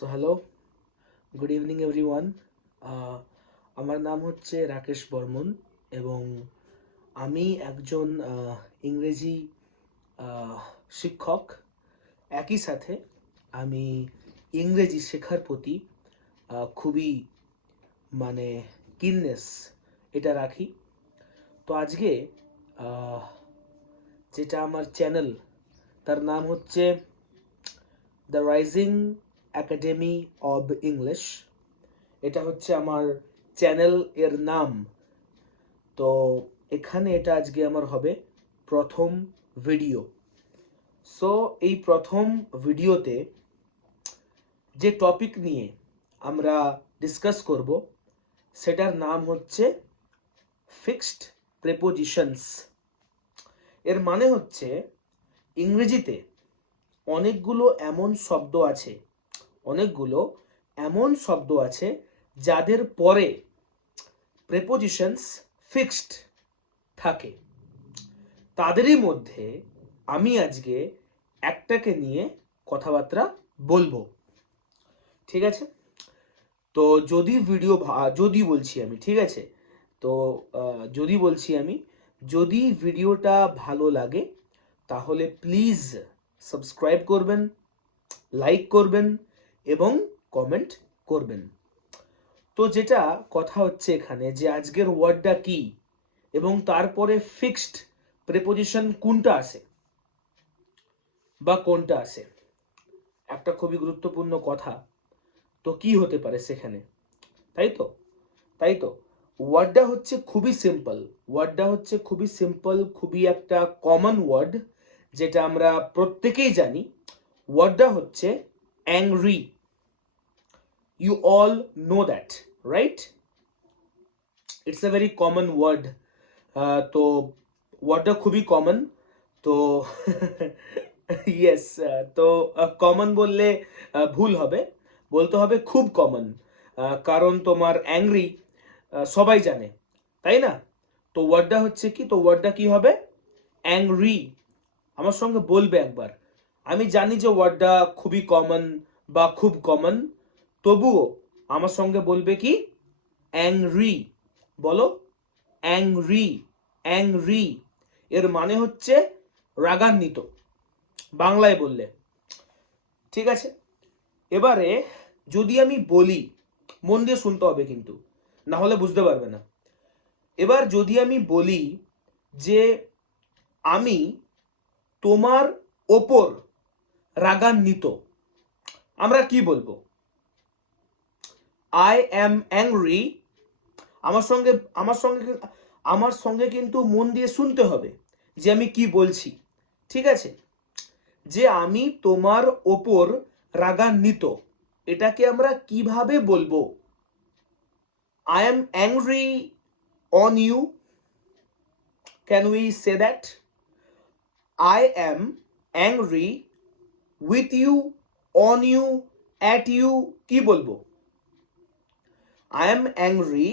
So hello, good evening everyone. আমার নাম হচ্ছে রাকেশ বর্মন এবং আমি একজন ইংরেজি আহ, শিক্ষক। একই সাথে আমি ইংরেজি শেখার প্রতি খুবই মানে কিননেস এটা রাখি। তো আজকে আহ, যেটা আমার চ্যানেল, তার নাম হচ্ছে the rising academy of English. এটা হচ্ছে আমার চ্যানেল এর নাম। তো এখানে এটা আজকে আমার হবে প্রথম ভিডিও। সো এই প্রথম ভিডিওতে যে টপিক নিয়ে আমরা ডিসকাস করব সেটার নাম হচ্ছে ফিক্সড প্রেপোজিশনস। এর মানে হচ্ছে ইংরেজিতে অনেকগুলো এমন শব্দ আছে অনেকগুলো এমন শব্দ আছে যাদের পরে প্রেপোজিশনস ফিক্সড থাকে। তাদেরই মধ্যে আমি আজকে একটাকে নিয়ে কথাবার্তা বলবো, ঠিক আছে? তো যদি যদি বলছি আমি, ঠিক আছে? তো যদি বলছি আমি, যদি ভিডিওটা ভালো লাগে তাহলে প্লিজ সাবস্ক্রাইব করবেন, লাইক করবেন এবং কমেন্ট করবেন। তো যেটা কথা হচ্ছে এখানে যে আজকের ওয়ার্ডটা কি এবং তারপরে ফিক্সড প্রেপোজিশন কোনটা আসে বা কোনটা আসে, একটা খুবই গুরুত্বপূর্ণ কথা। তো কি হতে পারে সেখানে, তাই তো? তাই তো ওয়ার্ডটা হচ্ছে খুবই সিম্পল। ওয়ার্ডটা হচ্ছে খুবই সিম্পল, খুবই একটা কমন ওয়ার্ড যেটা আমরা প্রত্যেকেই জানি। ওয়ার্ডটা হচ্ছে angry. You all know that, right? It's a very common word. তো ওয়ার্ডটা খুবই কমন। তো ইয়েস, তো কমন বললে ভুল হবে, বলতে হবে খুব কমন। কারণ তোমার অ্যাংরি সবাই জানে, তাই না? তো ওয়ার্ডটা হচ্ছে কি, তো ওয়ার্ডটা কি হবে? অ্যাংরি। আমার সঙ্গে বলবে একবার। আমি জানি যে ওয়ার্ডটা খুবই কমন বা খুব কমন, তবুও আমার সঙ্গে বলবে কি? অ্যাংরি। বলো, অ্যাংরি। অ্যাংরি এর মানে হচ্ছে রাগান্বিত, বাংলায় বললে, ঠিক আছে? এবারে যদি আমি বলি, মন দিয়ে শুনতে হবে কিন্তু, না হলে বুঝতে পারবে না। এবার যদি আমি বলি যে আমি তোমার ওপর রাগান্বিত, আমরা কি বলবো? I am angry. আমার সঙ্গে আমার সঙ্গে আমার সঙ্গে কিন্তু মন দিয়ে শুনতে হবে যে আমি কি বলছি, ঠিক আছে? যে আমি তোমার ওপর রাগান্বিত, এটাকে আমরা কিভাবে বলবো? I am angry on you. Can we say that? I am angry with you, on you, at you, কি বলবো? I am angry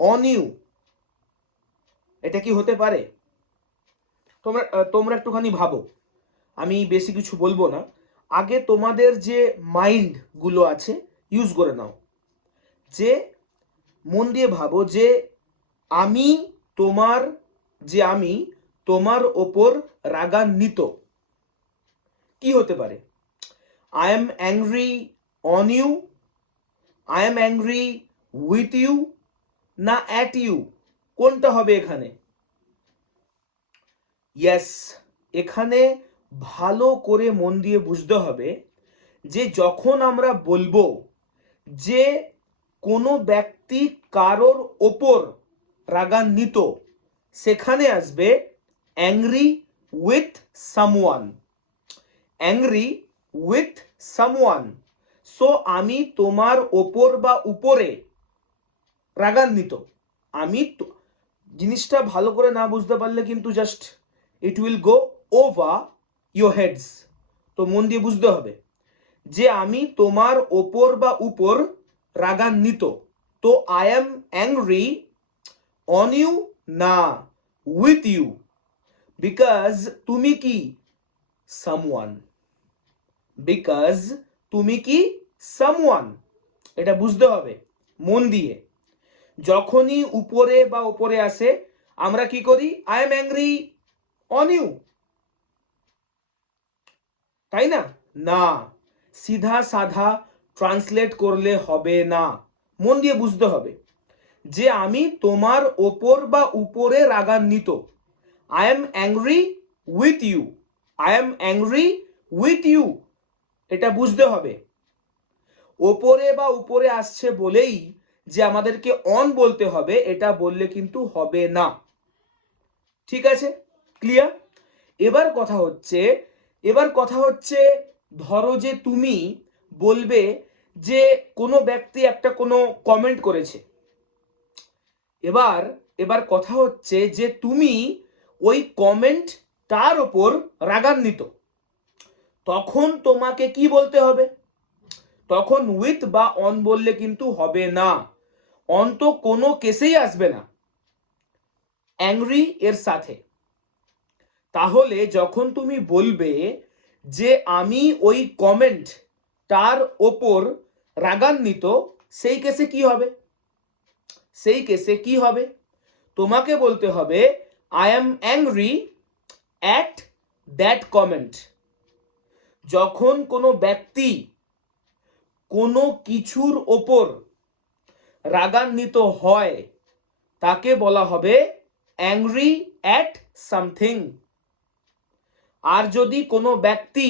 on you, এটা কি হতে পারে? তোমরা তোমরা একটুখানি ভাবো, আমি বেশি কিছু বলবো না। আগে তোমাদের যে মাইন্ড গুলো আছে ইউজ করে নাও, যে মন দিয়ে ভাবো যে আমি তোমার আমি তোমার ওপর রাগান্বিত, কি হতে পারে? I am angry on you, I am angry with you, না অ্যাট ইউ? কোনটা হবে এখানে? ইয়েস, এখানে ভালো করে মন দিয়ে বুঝতে হবে যে যখন আমরা বলবো যে কোনো ব্যক্তি কারোর ওপর রাগান্বিত, সেখানে আসবে angry with someone. Angry with someone. So আমি তোমার ওপর বা উপরে রাগান্বিত। আমি জিনিসটা ভালো করে না বুঝতে পারলে কিন্তু just it will go over your heads. তো মন দিয়ে বুঝতে হবে যে আমি তোমার ওপর বা উপর রাগান্বিত। তো I am angry on you, না উইথ ইউ, বিকজ তুমি কি? সামওয়ান। বিকজ তুমি কি? সামওয়ান, এটা বুঝতে হবে মন দিয়ে। যখনই উপরে বা উপরে আসে আমরা কি করি, I am angry on you, তাই না? না, সিধা সাধা ট্রান্সলেট করলে হবে না, মন দিয়ে বুঝতে হবে যে আমি তোমার ওপর বা উপরে রাগান্বিত। I am angry with you, I am angry with you, এটা বুঝতে হবে। ওপরে বা উপরে আসছে বলেই যে আমাদেরকে অন বলতে হবে, এটা বললে কিন্তু হবে না। ঠিক আছে, ক্লিয়ার? এবার কথা হচ্ছে ধরো যে তুমি বলবে যে কোনো ব্যক্তি একটা কোনো কমেন্ট করেছে, এবার কথা হচ্ছে যে তুমি ওই কমেন্টটার ওপর রাগান্বিত, তখন তোমাকে কি বলতে হবে? তখন উইথ বা অন বললে কিন্তু হবে না, অন তো কোনো কেসেই আসবে না অ্যাংরি এর সাথে। তাহলে যখন তুমি বলবে যে আমি ওই কমেন্ট তার ওপর রাগান্বিত, সেই কেসে কি হবে? তোমাকে বলতে হবে I am angry at that comment. যখন কোনো ব্যক্তি কোনো কিছুর ওপর রাগান্বিত হয় তাকে বলা হবে অ্যাংরি অ্যাট সামথিং। আর যদি কোনো ব্যক্তি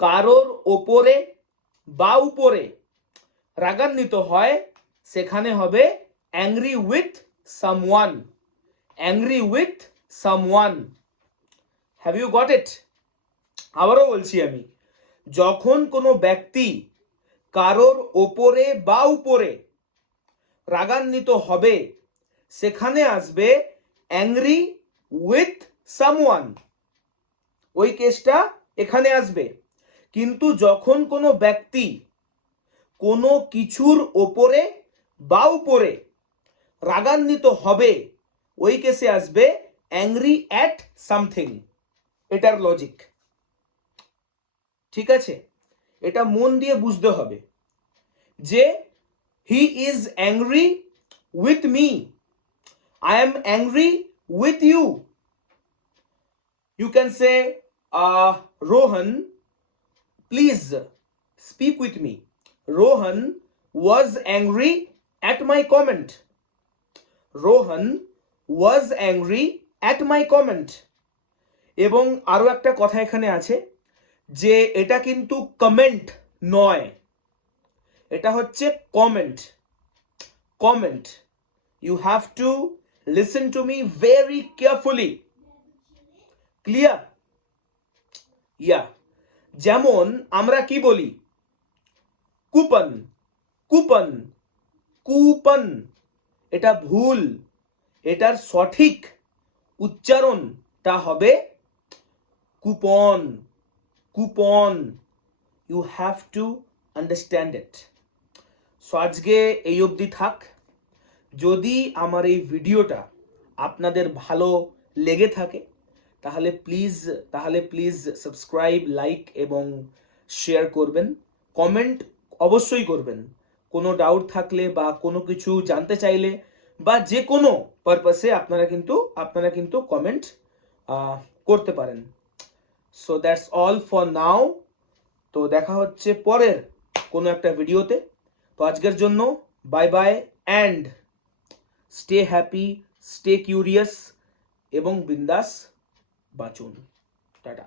কারোর ওপরে বা উপরে রাগান্বিত হয় সেখানে হবে angry with someone, angry with someone. Have you got it? আবারও বলছি আমি, যখন কোনো ব্যক্তি কারোর ওপরে বা উপরে রাগান্বিত হবে সেখানে আসবে অ্যাংরি উইথ সামওয়ান, ওই কেসটা এখানে আসবে। কিন্তু যখন কোনো ব্যক্তি কোনো কিছুর ওপরে বা উপরে রাগান্বিত হবে ওই কেসে আসবে অ্যাংরি অ্যাট সামথিং। এটার লজিক, ঠিক আছে? এটা মন দিয়ে বুঝতে হবে যে he is angry with me, I am angry with you. You can say, Rohan, please speak with me. Rohan was angry at my comment. Rohan was angry at my comment. এবং আরো একটা কথা এখানে আছে যে এটা কিন্তু কমেন্ট নয়, এটা হচ্ছে comment. Comment, you have to listen to me very carefully. Clear? Yeah, যেমন আমরা কি বলি, কুপন, কুপন, কুপন, এটা ভুল, এটার সঠিক উচ্চারণটা হবে coupon, coupon. You have to understand it. So আজকে এই অবধি থাক। যদি আমার এই ভিডিওটা আপনাদের ভালো লেগে থাকে তাহলে প্লিজ সাবস্ক্রাইব, লাইক এবং শেয়ার করবেন। কমেন্ট অবশ্যই করবেন। কোনো ডাউট থাকলে বা কোনো কিছু জানতে চাইলে বা যে কোনো পারপাসে আপনারা কিন্তু কমেন্ট করতে পারেন। So that's all for now. তো দেখা হচ্ছে পরের কোনো একটা ভিডিওতে। তো আজকের জন্য bye bye and stay happy, stay curious এবং বিন্দাস বাঁচুন। টাটা।